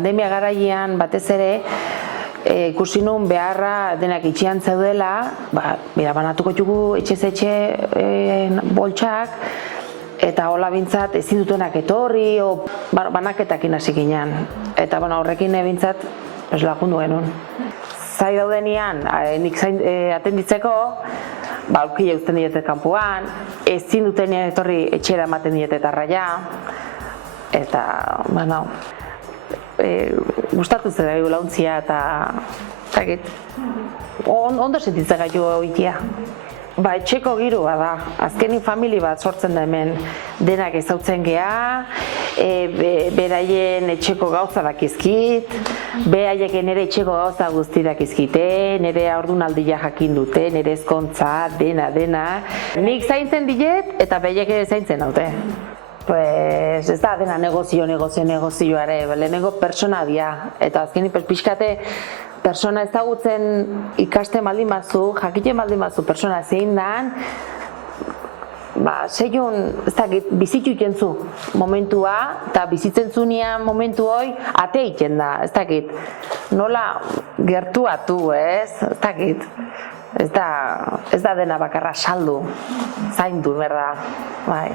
pandemia garaian batez ere, ikusi nuen beharra denak itxian zeudela, banatuko jugu etxez etxe boltsak, eta hola bintzat ezin dutenak etorri, banaketakin hasi ginen. Eta horrekin bintzat lagundu genuen. Zai daudenian, nik atenditzeko, aurkia uzten diete kanpoan, ezin dutenean etorri etxera ematen diete tarraia, eta, gustatu zera launtzia eta ondo sentitzen gaitu egitea. Etxeko giroa da, azkenin famili bat sortzen da hemen, denak ezautzen geha, beraien etxeko gauza dakizkit, beraiek nire etxeko gauza guzti dakizkite, nire haurdunaldia jakin dute, nire ezkontza, dena. Nik zaintzen diet eta beraiek ere zaintzen haute. Pues ez da dena negozioare, lehenengo persona dia, eta azkenin pixkate persona ezagutzen ikasten baldin bazu, jakiten baldin bazu persona zein dan, zeion, ez dakit, bizitu iten zu momentua, eta bizitzen zunean momentu hoi, ate iten da, ez dakit, nola gertuatu, ez dakit, ez da dena bakarra saldu, zaindu, berda, bai.